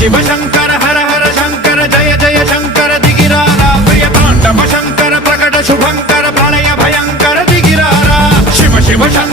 शिव शंकर हर हर शंकर जय जय शंकर दिगिरारा प्रिय तांडव शंकर प्रकट शुभंकर प्रलय भयंकर दिगिरारा शिव शिव शंकर